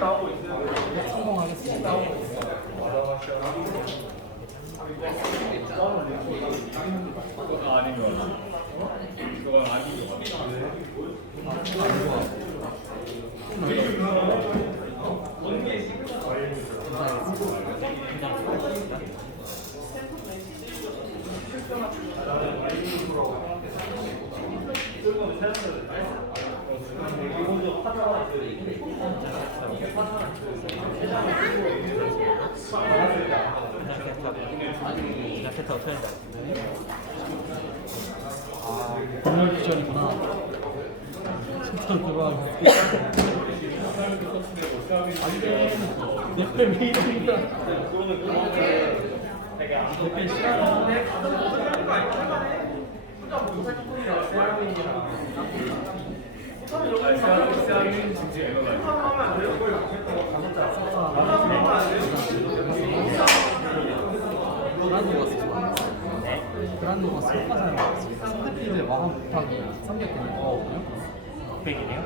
성공하겠습니다. 그거 같아. 그건 아닌 것 건물 기전이구나. 진짜 그거 안돼. 그란노가스 그란노가스 효과 사용하겠습니다. 스태피드 마감 못하기 300개 넣거든요. 600이네요.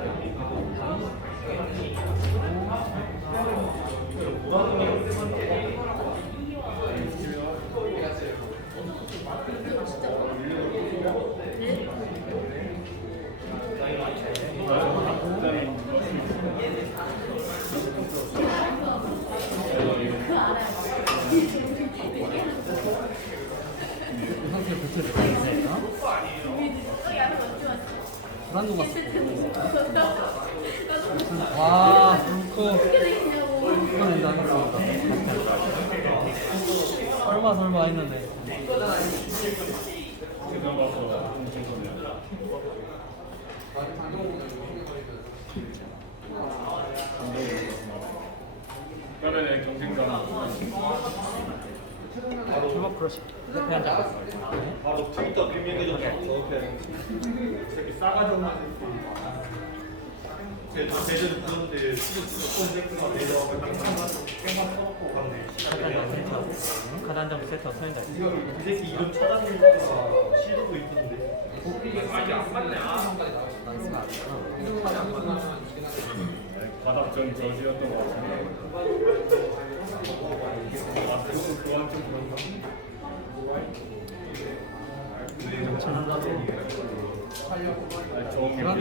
이 상태에 배틀 들어가겠습니다. 그란노가스 와, 불코 이번엔 나갔습니다. 설마 설마 했는데 그러면 경쟁자 출박 크러쉬. 바로 트위터 비밀 계정 저렇게 새끼 싸가지 카드. 카드 한장 세트 하는지 이 새끼 이름 찾아내니까 시도도 있던데 바닥전 저지였던 것 같은데. 아, 그거 그건 좀 그런가? 아, 소환하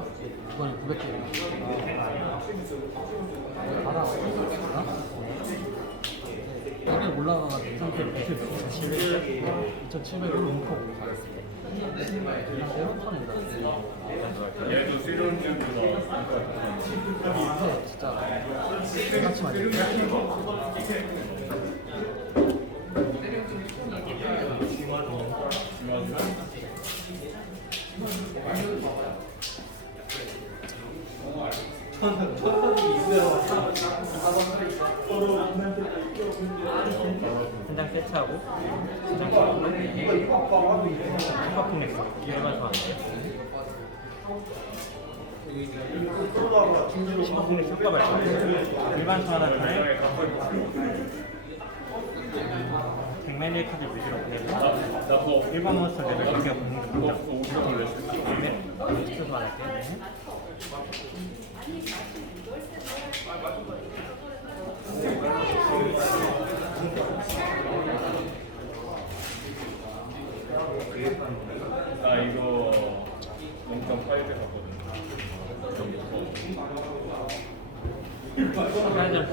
겠습니다. 이번엔 900개 알아. 100에 올라가가지고 이 상태로 배틀 2700으로 뭉커 가겠습니다. 얘도 시론즈보다 근데 진짜 같이 맞아 한장 세트하고 한장 슈퍼핑렉스. 일반 소환인데 슈퍼핑렉스 효과 발동 일반 소환하는 날 백맨일 카드 위주로 보내고 일반 몬스터 레벨 경기가 공격 그거 없어 50원 냈을 네, 스킬 소환할게 요 네. 나 이거 0.8대 갔거든. 한장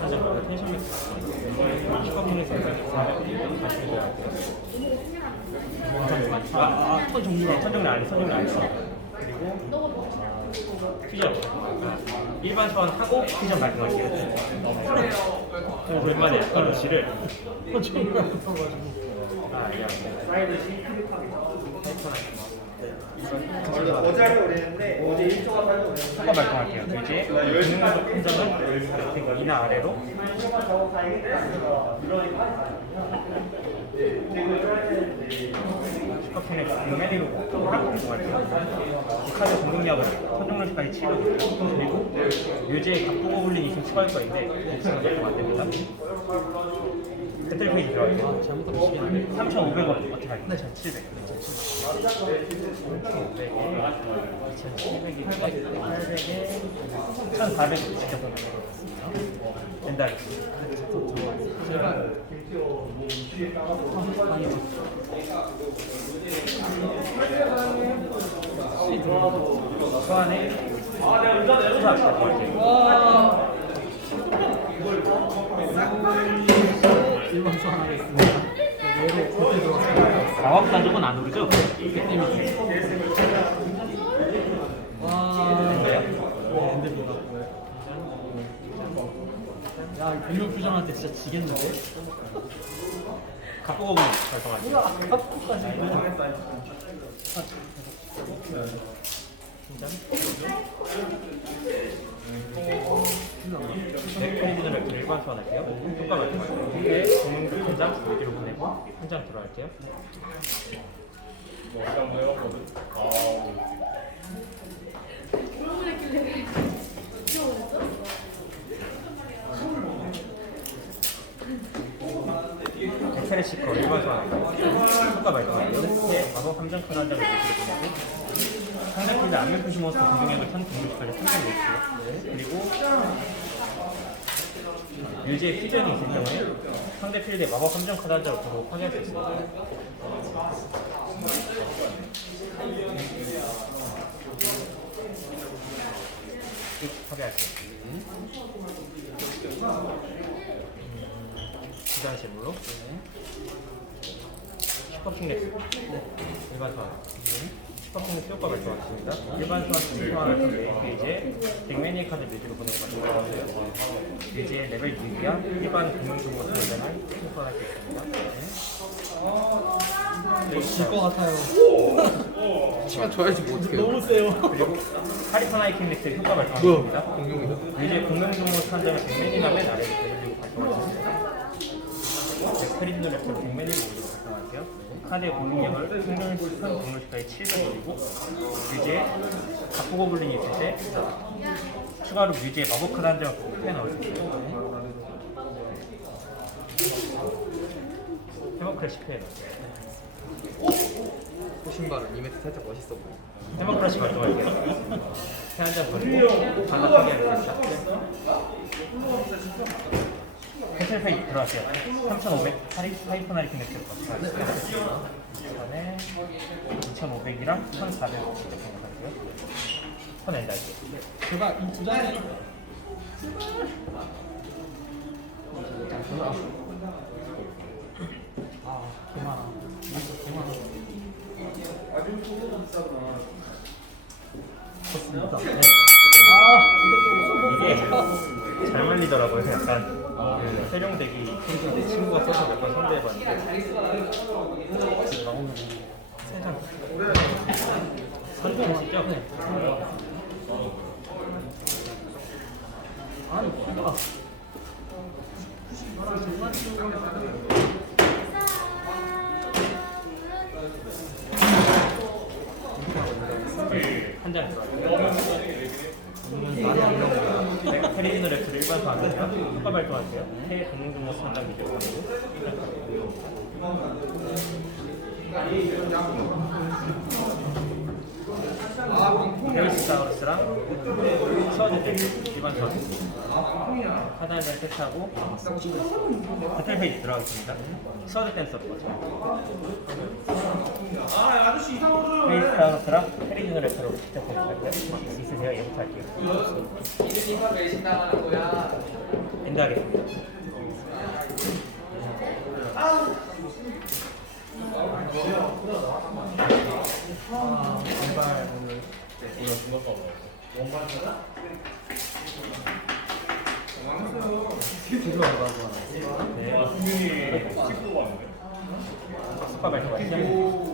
사장 텐션 맥스 슈퍼핑렉스 400 다시 아, 아, 턴 종류가 턴 종류 안 종류 안 했어. 그리고 퓨전. 아, 일반 소환 하고 퓨전 발동할게요. 어, 오랜만에 크러쉬를. 어, 지금 붙어가지고. 아, 이게 사이드 C 원래 어제 발동할게요. 이제 공룡에서 퓨전은 이나 아래로 슈퍼 핑렉스 공메리로 발동할게요. 이 카드 공격력을 선정력까지 치고 그리고 묘지에 갑부고 올린 이승 추가할 거인데 복수는 발동 안 됩니다. 배틀 페이지 들어갈게요. 아, 잘못 들으시겠는데. 3,500원 어떻게 할까요? 네. 700. 2,700이 800에 1,400원 직접 보내드리겠습니다. 많이 사 부탁드릴게요. 와. 일반 소환하겠습니다. 얘를 그때 들어왔습니다. 마법 단속은 안 오르죠? 야, 이 분명 표정한테 진짜 지겠는데? 갑보고 발송할게요. 아까까지 페이지를 일반 소환할게요. 효과 맞겠습니다. 네, 공룡도 한장 여기로 보내고 한 장 들어갈게요. 뭐 이런 거 해봤거든. 아우. 엑셀 시커 일반 소환할게요. 효과 발동할게요. 네, 마법 함정 카드 한 장을 여기로 보내고 상대 필드 안면 표시 몬스터 공격력을 1,960까지 상승했고요. 그리고 유지의 피전이 있을 경우에 상대 필드에 마법 함정 카드 한 장을 바로 파괴할 수 있습니다. 파괴할게요. 기간 실물로 슈퍼킹렉스 일반 소환 슈퍼킹렉스 효과 발동하겠습니다 일반 소환 소환할 건데 페이지에 빅매니아 카드 뮤즈로 보낼 것같습니다 뮤즈의 레벨 6이야 일반 공룡중고 상자를 소환할 수 있습니다 질것 같아요. 시간 줘야지 뭐 어떻게 해요? 너무 세요. 그리고 카리스마 킹렉스 효과? 발동하겠습니다 공룡이다. 공룡중고 상자를 빅매니아 맨 아래로 내리고 발동하겠습니다 스크린도 약간 100mm 정도 작성할게요. 4대 공격을 승전을 시키는 건물 수가의 700이고 뮤지에 바꾸 고블린이 있을 때 추가로 뮤지에 마법 카드 한 장을 빼 넣어줄게요. 해머크래시 패 신발은 이메트 살짝 멋있어 보여. 해머크래시 가져갈게요. 한장 버리고 발라 파괴하는 거 7회 들어갈게요. 3,500, 8이프 나이프 몇개 들어갈게요. 그다음에 2,500이랑 1,400 이렇게 들어갈게요. 커낸 날개. 제가 이두 장에 아, 그만. 그만. 좋습니다. 네. 아, 이게. 잘 말리더라고요. 약간 그 세종대기 내 친구가 써서 몇번 선대해봤는데 세상 선대하시죠? 아, 한장 들어갈게요. 내가 페리지노 랩트를 일반 소환하세요. 효과 발동할게요. 새 동등등록 선장 비디오 보내고 헤르시사우루스랑 서드 백 일반 소환 하단을 세트하고 배틀 페이지 들어가겠습니다. 서드 댄서로 헤르시사우루스랑 페리지노 랩트로 직접 공격할게요. 있으세요? 얘부터 할게요. 엔드 하겠습니다. 아, 하나. 네. 와, 승민이 10도 왔는데? 스파 발동할게요.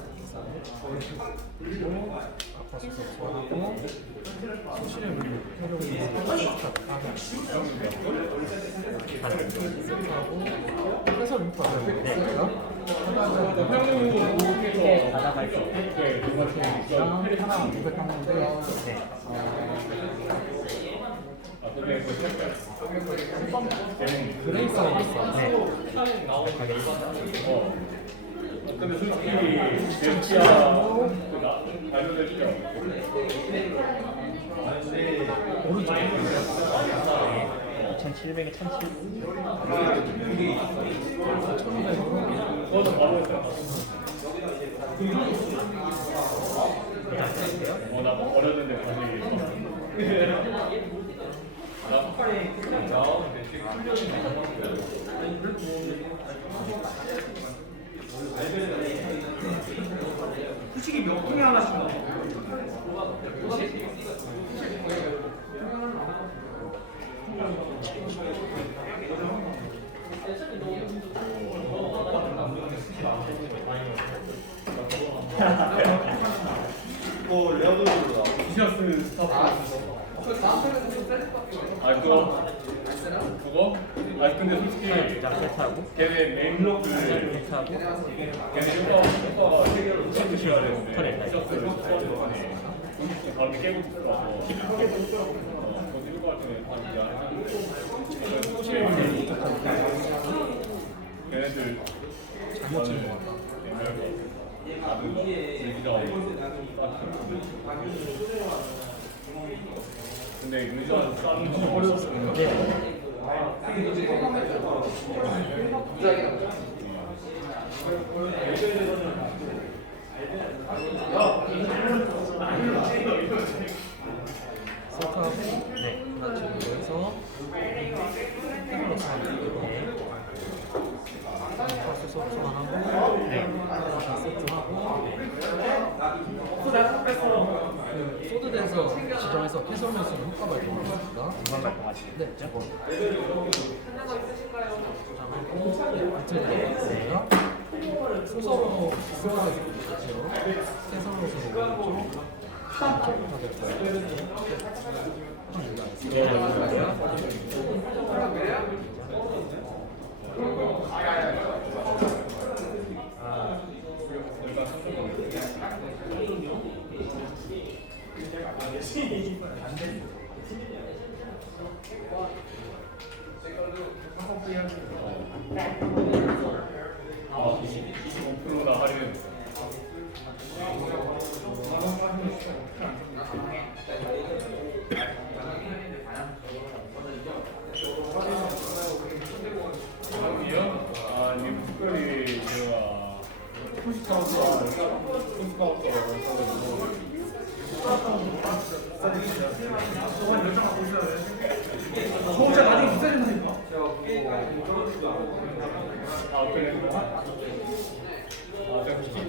이렇게 받아갈 수 이랑 하나 200 하는데. 그레이스 있어 네. 어. 근데 솔직히 오른쪽에 2,700에 1,700 그것도 바로 했어요. 어, 나 버렸는데 다시. 솔직히 몇 분이 하나씩 나와. 이거 레어도르다. 티셔츠 스타프. 아, 그거? 그거? 아, 근데 솔직히 장 세트하고? 걔네 메인로크를 세트하고? 털에 어, 안 해서 걔네들 잘못 찍은 것 같다 근데. 의지가 싸는 거 어렸었는 데 네. 네. 하나 해서 땡으로 소환하고 파스 소환하고 네. 하나 세트하고 그 소드에서 지정해서 캐설면서는 효과 발동하겠습니다 이만 발동하시죠. 네, 저거. 네, 비틀 되겠습니다. 순서로 순서로 있죠. 세선으로 들어오죠. 아, 25%나 할인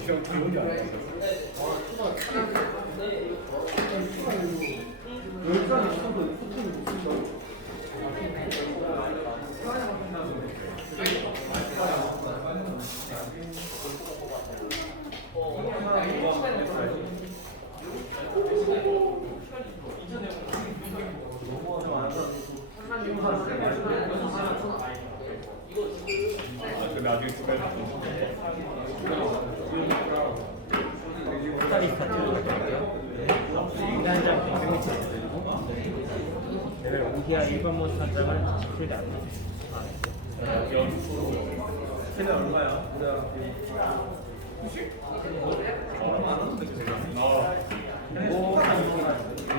기- 기억, 기억이 안 나요. 아, 근데 아직 스펠 스타리 스타트 부탁드릴게요. 네. 한장 100m 드리고 레벨 5 이하 일반 걔네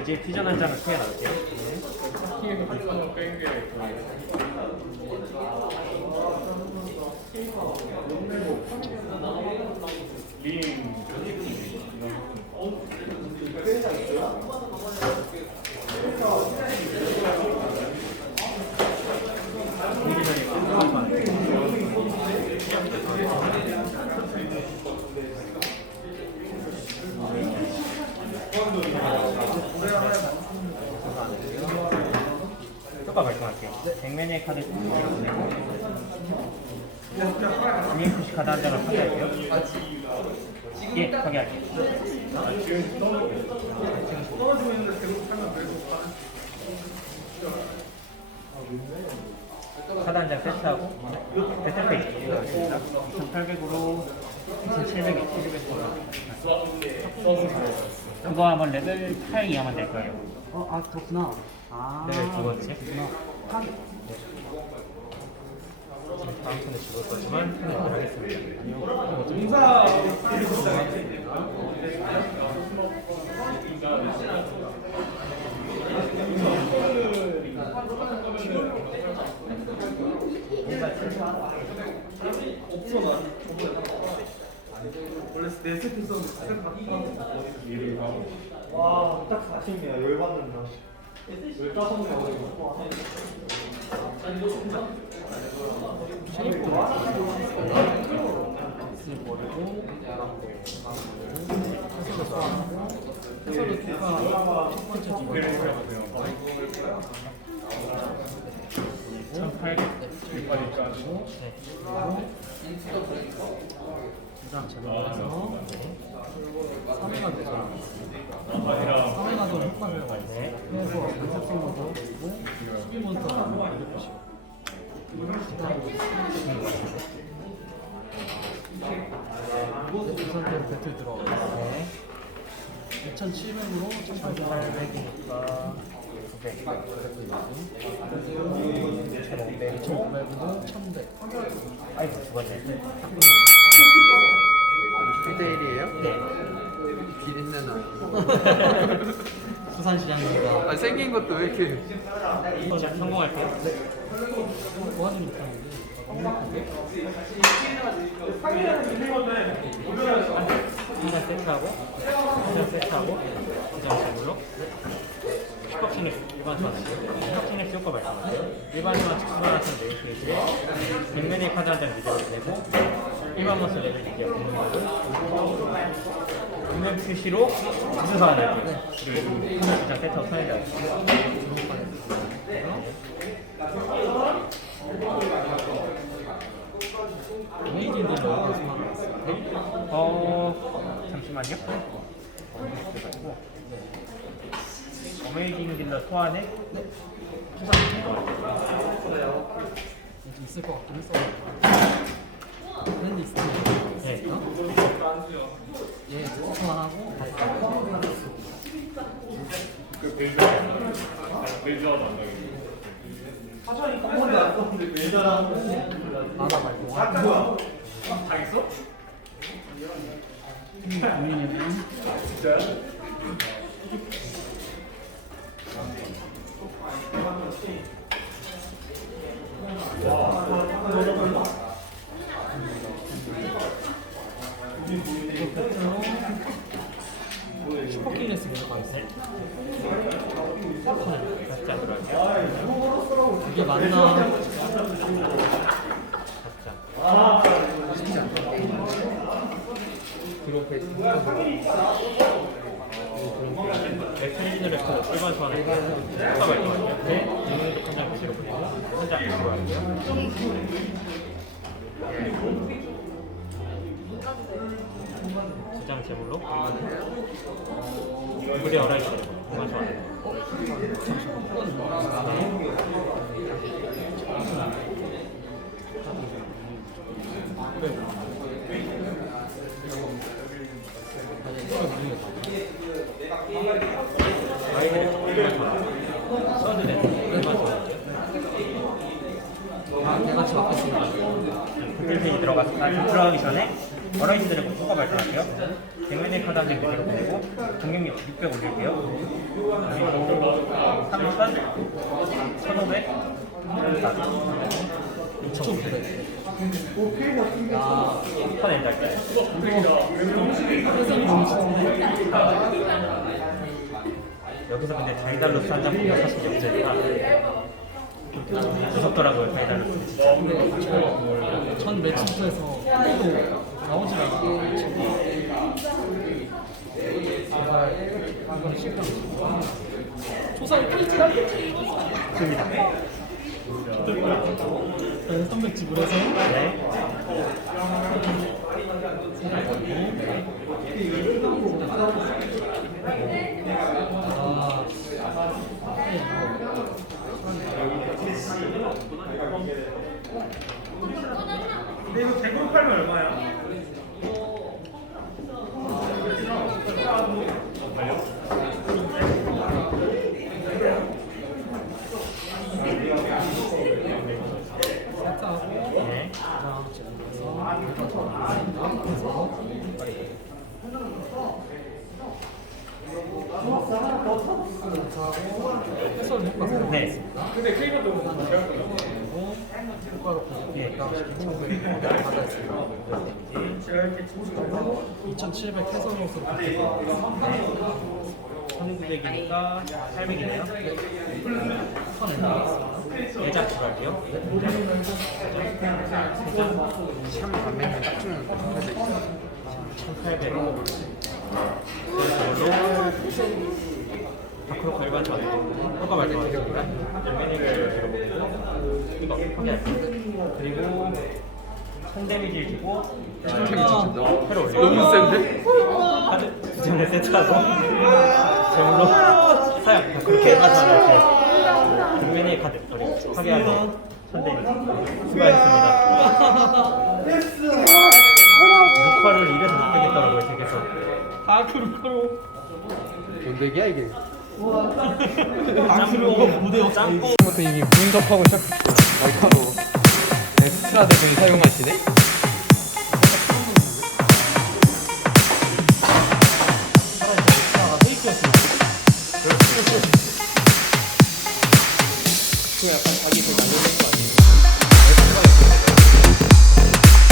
이제 퓨전 한 장을 피해 나갈게요. 네. 키에서 불편한 뺀게 링 공기 전에 끝나고 하는 효과 발동할게요. 백매니의 카드 뒤로 보내고 EMPC 카드 한 장을 파괴할게요. 예, 파괴할게요. 카드 한장 세트하고 배틀 페이지 2,800으로 2,700에 700 그거 아마 레벨 8 이하만 될 거예요. 어, 아 그렇구나. 아. 레벨 두 번째. 그렇구나. 다음 턴에 죽을 거지만 하겠습니다. 원래 내 세트 썼는데 세트 바꾸고 와 딱 40이야 열받는다 왜 짜증나 해설도 투가 첫 번째 기분. 1,800. 두장 제거해서 3회가 되잖아. 3회가 되는 효과를 네. 해서 연습생 모드 그리고 12몬스터 만들 것이고. 우선대로 배틀 들어가고 네. 2,700으로 1,800 800이니까 900. 2,500으로 1,100 아이고, 죽었네. 1대1이에요? 네. 비린내 나요. 부산시장입니다. 아, 생긴 것도 왜 이렇게. 자, 성공할게요. 도와주면 못하는데 한장 세트하고, 한장 세트하고, 두장 제물로. 슈퍼킹렉스 일반 소환할게요. 슈퍼킹렉스 효과 발동할게요. 일반 소환 특수소환하신 메인 페이지에 백맨의 카드 한장 리저를 내고, 일반 몬스터 레벨 2개 없는 거를 분명 표시로 특수 소환할게요. 두장 세트하고 선에다 메이진들은 얼마나 수많았어 어 잠시만요. 어메이징 딜러 소환에 여기 있을 것 같긴 했어 그런 데 있으면 네. 얘 소환 하고 그 빌드 빌드아웃 안 되겠네. 사전이 한 번도 안 썼는데 왜 잘하는 나다 말고 거야? 당했어? 진짜요? 가겠어요 같지 않을까요? 이게 맞나 페이지. 엑스 레코 일반 발동할게요. 네. 영웅도 한장 보내고 한장 들어갈게요. 두장 제물로 무대 어라이즈 일반 소환 아, 들어가기 전에 어라이즈들의 효과 발동할게요. 백맨의 카드 한장 그대로 보내고 공격력 600 올릴게요. 그리고 3천, 1,500, 2,900아 여기서 근데 다이달로스 한장 보면 사실 역제니까 무섭더라고요 진짜. 전 한번도 나오질 않아 제발 이건 실패한 거 초상 페이지 줍니다. 네, 300 지불해서 네. 아, 근데 이거 대구로 팔면 얼마야? 네. 네. 근데 케이블도. 그리고 효과를 예. 보니까 받았습니다. 제가 이렇게 치고 2,700 해설로서 받았습니다. 선구객이니까 800이네요. 선을 나왔습니다. 예작 들어갈게요. 참 반면에 켜져 있어. 1800으로 이걸로 밖으로 걸반 전 효과 말씀하셨습니다. 연매니를 들어보고 이거 확인할게요. 그리고 총 데미지를 주고 진짜 패를 올려요. 너무 센데? 카드 두 장을 세트하고 저걸로 사양 밖으로 개파서 이렇게 연매니 카드 우리 확인하고 천 데미지 수고하셨습니다. 루커를 이래서 못 빼겠더라고요, 댁에서. 아, 그렇고. 뭔데기야 이게? 부터 이미 분석하고 시작했어. 날카로워. 엑스트라 대전이 사용하시네?